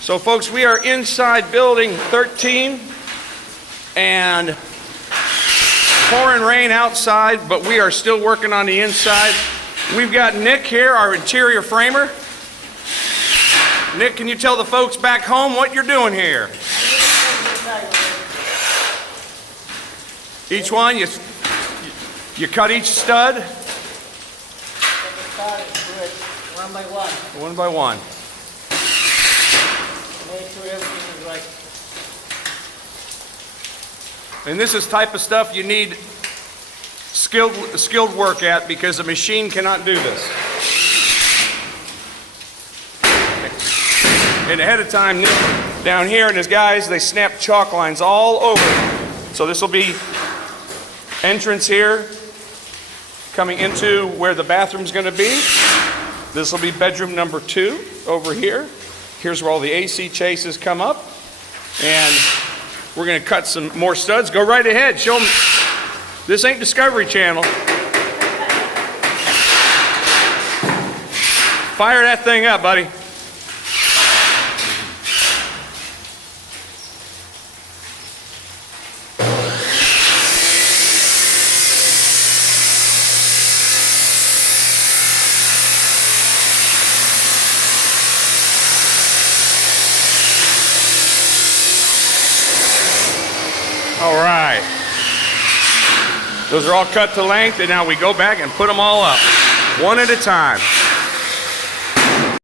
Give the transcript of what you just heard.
So folks, we are inside building 13 and pouring rain outside, but we are still working on the inside. We've got Nick here, our interior framer. Nick, can you tell the folks back home what you're doing here? Each one, you cut each stud? One by one. One by one. Make sure everything is right. And this is type of stuff you need skilled work at, because a machine cannot do this. And ahead of time, Nick down here and his guys, they snap chalk lines all over. So this will be entrance here, coming into where the bathroom's going to be. This will be bedroom number 2 over here. Here's where all the AC chases come up. And we're going to cut some more studs. Go right ahead. Show them. This ain't Discovery Channel. Fire that thing up, buddy. All right. Those are all cut to length, and now we go back and put them all up, one at a time.